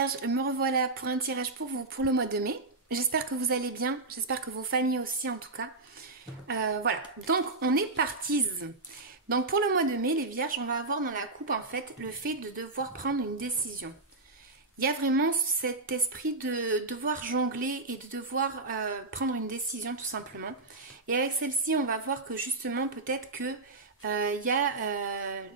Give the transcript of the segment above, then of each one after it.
Vierges, me revoilà pour un tirage pour vous pour le mois de mai. J'espère que vous allez bien, j'espère que vos familles aussi en tout cas. Voilà, donc on est partis. Donc pour le mois de mai, les Vierges, on va avoir dans la coupe en fait le fait de devoir prendre une décision. Il y a vraiment cet esprit de devoir jongler et de devoir prendre une décision tout simplement. Et avec celle-ci, on va voir que justement peut-être que il y a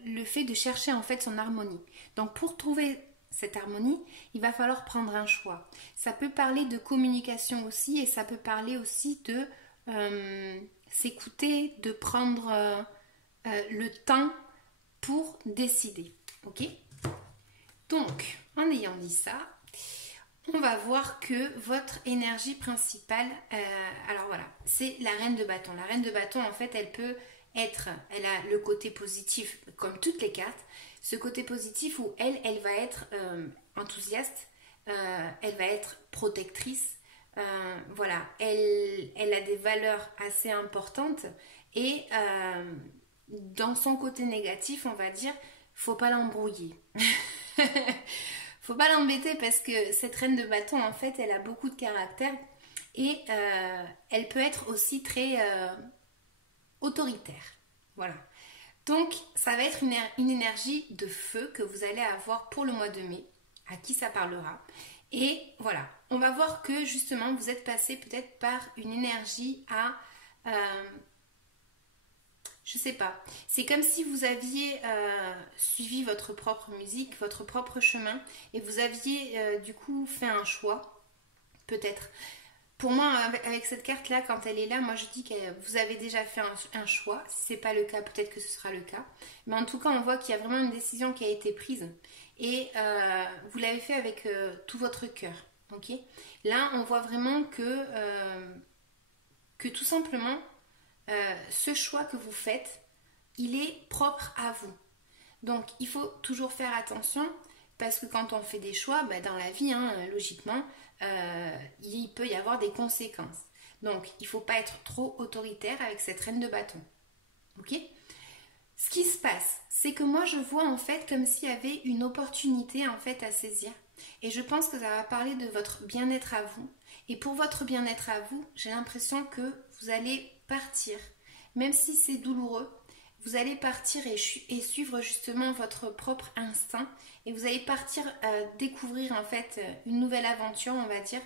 le fait de chercher en fait son harmonie. Donc pour trouver cette harmonie, il va falloir prendre un choix. Ça peut parler de communication aussi et ça peut parler aussi de s'écouter, de prendre le temps pour décider. Ok ? Donc, en ayant dit ça, on va voir que votre énergie principale, alors voilà, c'est la reine de bâton. La reine de bâton, en fait, elle a le côté positif, comme toutes les cartes, ce côté positif où elle va être enthousiaste, elle va être protectrice, voilà, elle a des valeurs assez importantes et dans son côté négatif, on va dire, faut pas l'embrouiller. Faut pas l'embêter parce que cette reine de bâton, en fait, elle a beaucoup de caractère et elle peut être aussi très autoritaire. Voilà. Donc, ça va être une énergie de feu que vous allez avoir pour le mois de mai, à qui ça parlera. Et voilà, on va voir que justement, vous êtes passé peut-être par une énergie à... je sais pas, c'est comme si vous aviez suivi votre propre musique, votre propre chemin et vous aviez du coup fait un choix, peut-être. Pour moi, avec cette carte-là, quand elle est là, moi je dis que vous avez déjà fait un choix. Si ce n'est pas le cas, peut-être que ce sera le cas. Mais en tout cas, on voit qu'il y a vraiment une décision qui a été prise et vous l'avez fait avec tout votre cœur. Okay ? Là, on voit vraiment que tout simplement, ce choix que vous faites, il est propre à vous. Donc, il faut toujours faire attention parce que quand on fait des choix, dans la vie, logiquement, il peut y avoir des conséquences. Donc, il ne faut pas être trop autoritaire avec cette reine de bâton. Ok ? Ce qui se passe, c'est que moi, je vois en fait comme s'il y avait une opportunité en fait à saisir. Et je pense que ça va parler de votre bien-être à vous. Et pour votre bien-être à vous, j'ai l'impression que vous allez partir. Même si c'est douloureux, vous allez partir et suivre justement votre propre instinct. Et vous allez partir découvrir en fait une nouvelle aventure, on va dire.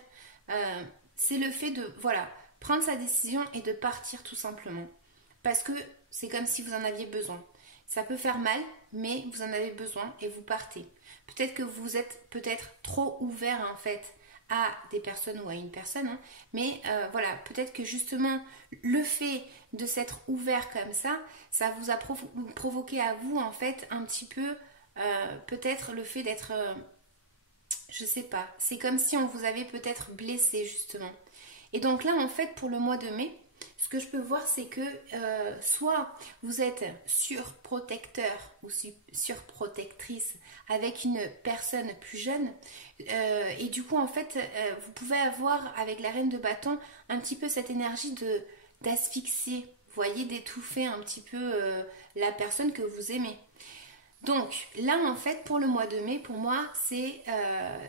C'est le fait de, voilà, prendre sa décision et de partir tout simplement. Parce que c'est comme si vous en aviez besoin. Ça peut faire mal, mais vous en avez besoin et vous partez. Peut-être que vous êtes peut-être trop ouvert en fait à des personnes ou à une personne, mais voilà, peut-être que justement le fait de s'être ouvert comme ça vous a provoqué à vous en fait un petit peu peut-être le fait d'être, je sais pas, c'est comme si on vous avait peut-être blessé justement. Et donc là en fait pour le mois de mai, ce que je peux voir, c'est que soit vous êtes surprotecteur ou surprotectrice avec une personne plus jeune et du coup en fait vous pouvez avoir avec la reine de bâton un petit peu cette énergie d'asphyxier, vous voyez, d'étouffer un petit peu la personne que vous aimez. Donc là en fait pour le mois de mai, pour moi c'est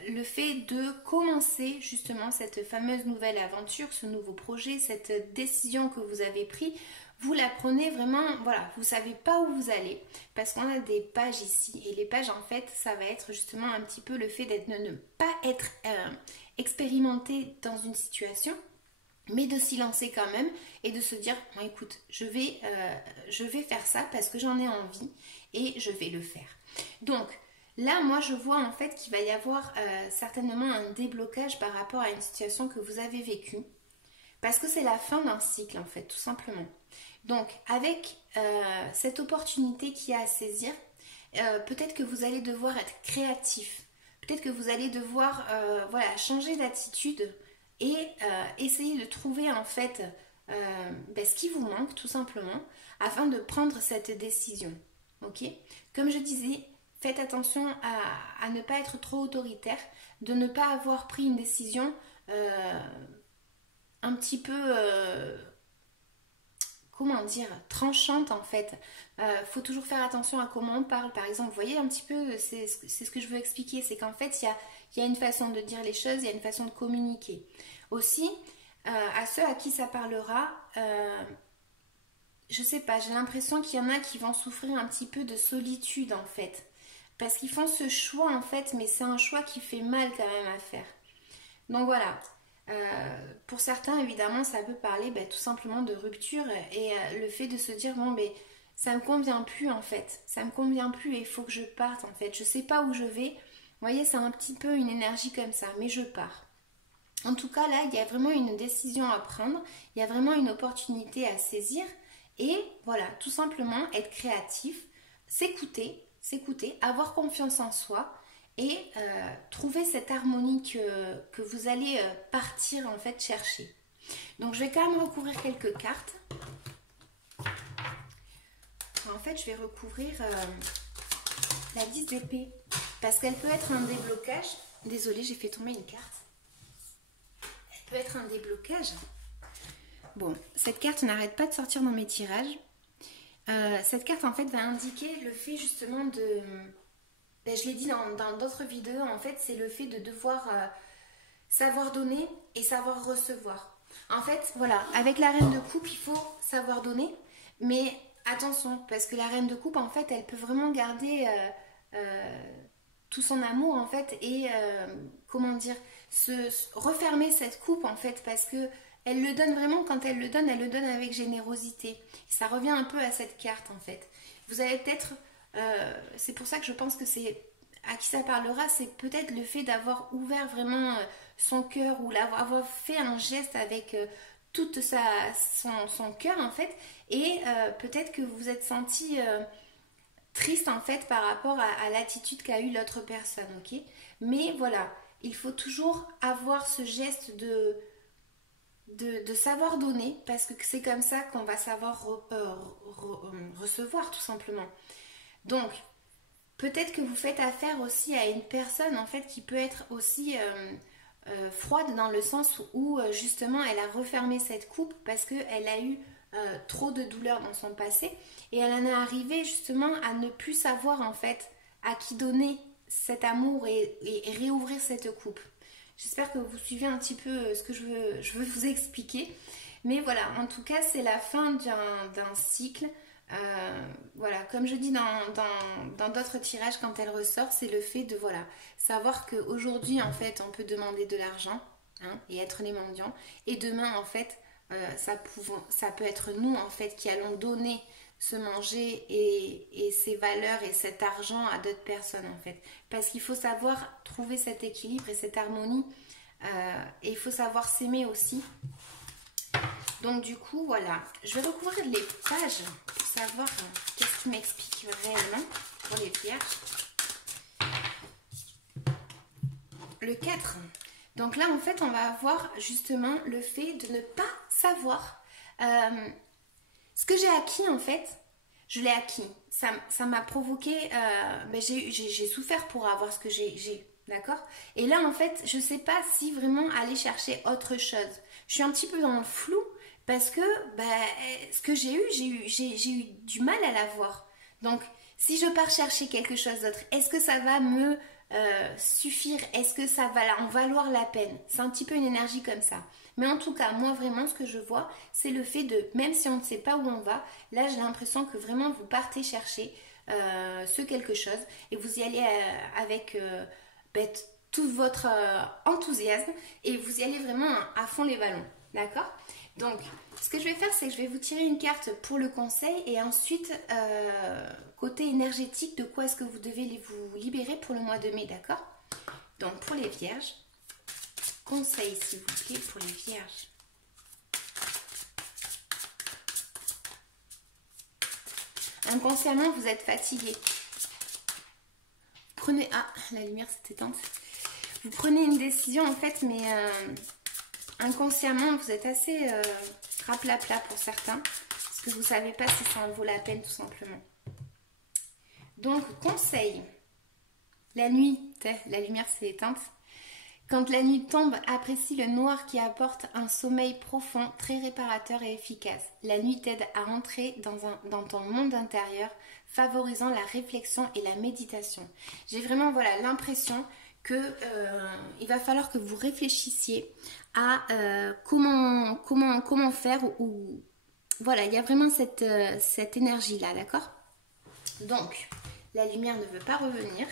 le fait de commencer justement cette fameuse nouvelle aventure, ce nouveau projet, cette décision que vous avez prise. Vous la prenez vraiment, voilà, vous savez pas où vous allez parce qu'on a des pages ici et les pages en fait ça va être justement un petit peu le fait de ne pas être expérimenté dans une situation, mais de s'y lancer quand même et de se dire bon, écoute, je vais faire ça parce que j'en ai envie et je vais le faire. Donc là moi je vois en fait qu'il va y avoir certainement un déblocage par rapport à une situation que vous avez vécue parce que c'est la fin d'un cycle en fait tout simplement. Donc avec cette opportunité qu'il y a à saisir, peut-être que vous allez devoir être créatif, peut-être que vous allez devoir voilà, changer d'attitude et essayer de trouver en fait ce qui vous manque tout simplement afin de prendre cette décision. Ok ? Comme je disais, faites attention à ne pas être trop autoritaire, de ne pas avoir pris une décision un petit peu comment dire, tranchante en fait. Faut toujours faire attention à comment on parle. Par exemple, vous voyez un petit peu, c'est ce que je veux expliquer, c'est qu'en fait, Il y a une façon de dire les choses, il y a une façon de communiquer. Aussi, à ceux à qui ça parlera, je sais pas, j'ai l'impression qu'il y en a qui vont souffrir un petit peu de solitude en fait. Parce qu'ils font ce choix en fait, mais c'est un choix qui fait mal quand même à faire. Donc voilà, pour certains évidemment ça peut parler tout simplement de rupture et le fait de se dire bon ben ça me convient plus en fait, ça me convient plus et il faut que je parte en fait, je sais pas où je vais. Vous voyez, c'est un petit peu une énergie comme ça, mais je pars. En tout cas là, il y a vraiment une décision à prendre, il y a vraiment une opportunité à saisir et voilà, tout simplement être créatif, s'écouter, avoir confiance en soi et trouver cette harmonie que vous allez partir en fait chercher. Donc je vais quand même recouvrir quelques cartes. En fait, je vais recouvrir la 10 d'épée parce qu'elle peut être un déblocage. Désolée, j'ai fait tomber une carte. Elle peut être un déblocage. Bon, cette carte n'arrête pas de sortir dans mes tirages. Cette carte en fait va indiquer le fait justement de... je l'ai dit dans d'autres vidéos, en fait c'est le fait de devoir savoir donner et savoir recevoir. En fait, voilà, avec la reine de coupe, il faut savoir donner, mais attention, parce que la reine de coupe, en fait, elle peut vraiment garder tout son amour, en fait, et comment dire, refermer cette coupe, en fait, parce que elle le donne vraiment, quand elle le donne avec générosité. Ça revient un peu à cette carte, en fait. Vous avez peut-être, c'est pour ça que je pense que c'est, à qui ça parlera, c'est peut-être le fait d'avoir ouvert vraiment son cœur ou avoir fait un geste avec tout son cœur, en fait, et peut-être que vous vous êtes senti triste, en fait, par rapport à l'attitude qu'a eu l'autre personne, ok? Mais voilà, il faut toujours avoir ce geste de savoir donner, parce que c'est comme ça qu'on va savoir recevoir tout simplement. Donc peut-être que vous faites affaire aussi à une personne en fait qui peut être aussi froide, dans le sens où justement elle a refermé cette coupe parce qu'elle a eu trop de douleur dans son passé et elle en est arrivée justement à ne plus savoir en fait à qui donner cet amour et réouvrir cette coupe. J'espère que vous suivez un petit peu ce que je veux vous expliquer. Mais voilà, en tout cas, c'est la fin d'un cycle. Voilà, comme je dis dans d'autres tirages, quand elle ressort, c'est le fait de voilà, savoir qu'aujourd'hui, en fait, on peut demander de l'argent et être les mendiants. Et demain, en fait, ça peut être nous, en fait, qui allons donner se manger et ses valeurs et cet argent à d'autres personnes en fait, parce qu'il faut savoir trouver cet équilibre et cette harmonie et il faut savoir s'aimer aussi. Donc du coup voilà, je vais recouvrir les pages pour savoir qu'est-ce qui m'explique réellement pour les vierges. Le 4, donc là en fait on va avoir justement le fait de ne pas savoir ce que j'ai acquis en fait, je l'ai acquis. Ça m'a provoqué, j'ai souffert pour avoir ce que j'ai, d'accord? Et là en fait, je sais pas si vraiment aller chercher autre chose. Je suis un petit peu dans le flou parce que ce que j'ai eu du mal à l'avoir. Donc si je pars chercher quelque chose d'autre, est-ce que ça va me suffire? Est-ce que ça va en valoir la peine? C'est un petit peu une énergie comme ça. Mais en tout cas, moi vraiment, ce que je vois, c'est le fait de, même si on ne sait pas où on va, là j'ai l'impression que vraiment vous partez chercher ce quelque chose et vous y allez avec tout votre enthousiasme et vous y allez vraiment à fond les ballons, d'accord? Donc, ce que je vais faire, c'est que je vais vous tirer une carte pour le conseil et ensuite, côté énergétique, de quoi est-ce que vous devez vous libérer pour le mois de mai, d'accord? Donc, pour les vierges, conseil s'il vous plaît pour les vierges. Inconsciemment, vous êtes fatigué. Prenez... Ah, la lumière s'est éteinte. Vous prenez une décision en fait, mais inconsciemment, vous êtes assez raplapla pour certains. Parce que vous ne savez pas si ça en vaut la peine tout simplement. Donc, conseil. La nuit, la lumière s'est éteinte. Quand la nuit tombe, apprécie le noir qui apporte un sommeil profond, très réparateur et efficace. La nuit t'aide à rentrer dans ton monde intérieur, favorisant la réflexion et la méditation. J'ai vraiment l'impression que il va falloir que vous réfléchissiez à comment faire ou voilà, il y a vraiment cette énergie-là, d'accord? Donc, la lumière ne veut pas revenir.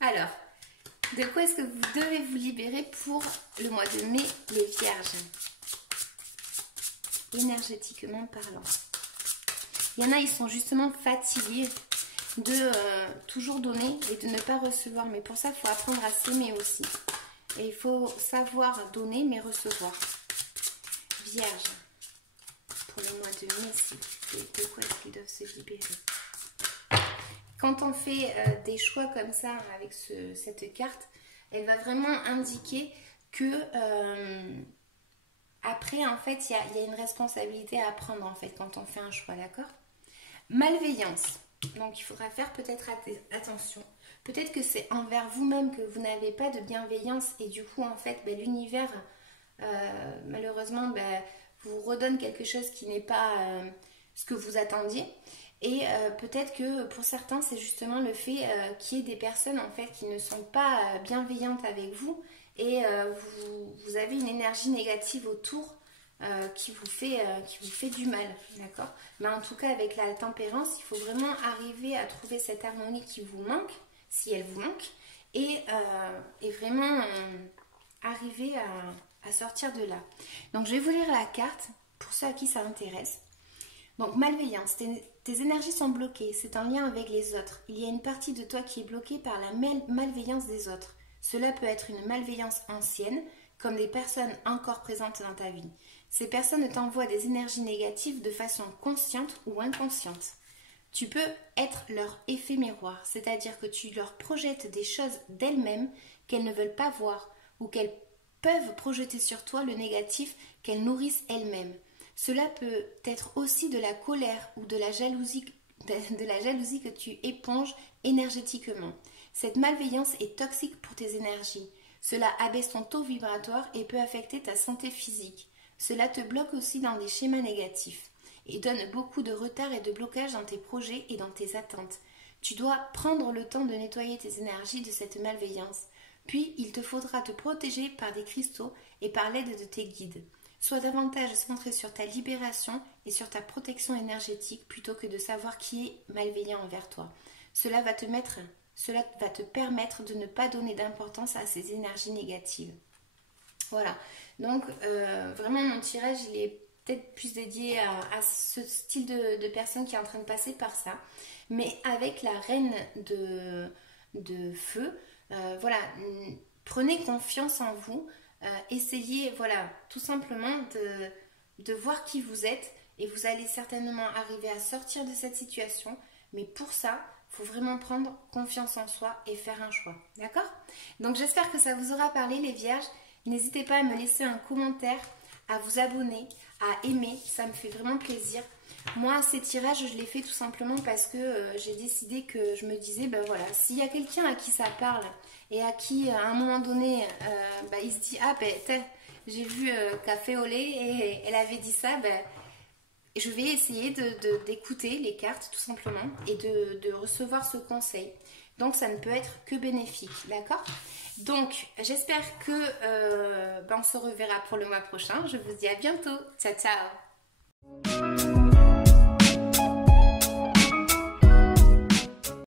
Alors, de quoi est-ce que vous devez vous libérer pour le mois de mai, les vierges? Énergétiquement parlant. Il y en a, ils sont justement fatigués de toujours donner et de ne pas recevoir. Mais pour ça, il faut apprendre à s'aimer aussi. Et il faut savoir donner, mais recevoir. Vierge, pour le mois de mai, de quoi est-ce qu'ils doivent se libérer? Quand on fait des choix comme ça avec cette carte, elle va vraiment indiquer que après, en fait, il y a une responsabilité à prendre en fait quand on fait un choix, d'accord? Malveillance. Donc, il faudra faire peut-être attention. Peut-être que c'est envers vous-même que vous n'avez pas de bienveillance et du coup, en fait, ben, l'univers, malheureusement, ben, vous redonne quelque chose qui n'est pas ce que vous attendiez. Et peut-être que pour certains, c'est justement le fait qu'il y ait des personnes en fait qui ne sont pas bienveillantes avec vous et vous avez une énergie négative autour qui vous fait du mal, d'accord? Mais en tout cas, avec la tempérance, il faut vraiment arriver à trouver cette harmonie qui vous manque, si elle vous manque, et vraiment arriver à sortir de là. Donc, je vais vous lire la carte pour ceux à qui ça intéresse. Donc, malveillance, tes énergies sont bloquées, c'est en lien avec les autres. Il y a une partie de toi qui est bloquée par la malveillance des autres. Cela peut être une malveillance ancienne, comme des personnes encore présentes dans ta vie. Ces personnes t'envoient des énergies négatives de façon consciente ou inconsciente. Tu peux être leur effet miroir, c'est-à-dire que tu leur projettes des choses d'elles-mêmes qu'elles ne veulent pas voir ou qu'elles peuvent projeter sur toi le négatif qu'elles nourrissent elles-mêmes. Cela peut être aussi de la colère ou de la jalousie que tu éponges énergétiquement. Cette malveillance est toxique pour tes énergies. Cela abaisse ton taux vibratoire et peut affecter ta santé physique. Cela te bloque aussi dans des schémas négatifs et donne beaucoup de retard et de blocage dans tes projets et dans tes attentes. Tu dois prendre le temps de nettoyer tes énergies de cette malveillance. Puis, il te faudra te protéger par des cristaux et par l'aide de tes guides. Sois davantage centré sur ta libération et sur ta protection énergétique plutôt que de savoir qui est malveillant envers toi. Cela va te permettre de ne pas donner d'importance à ces énergies négatives. Voilà, donc vraiment mon tirage il est peut-être plus dédié à ce style de personne qui est en train de passer par ça. Mais avec la reine de feu, voilà, prenez confiance en vous. Essayez, voilà, tout simplement de voir qui vous êtes et vous allez certainement arriver à sortir de cette situation. Mais pour ça, il faut vraiment prendre confiance en soi et faire un choix. D'accord? Donc j'espère que ça vous aura parlé les vierges. N'hésitez pas à me laisser un commentaire, à vous abonner, à aimer. Ça me fait vraiment plaisir. Moi, ces tirages, je les fais tout simplement parce que j'ai décidé que je me disais, ben voilà, s'il y a quelqu'un à qui ça parle et à qui, à un moment donné, il se dit, ah ben, j'ai vu Café au lait et elle avait dit ça, ben, je vais essayer d'écouter les cartes tout simplement et de recevoir ce conseil. Donc, ça ne peut être que bénéfique, d'accord? Donc, j'espère que on se reverra pour le mois prochain. Je vous dis à bientôt. Ciao, ciao!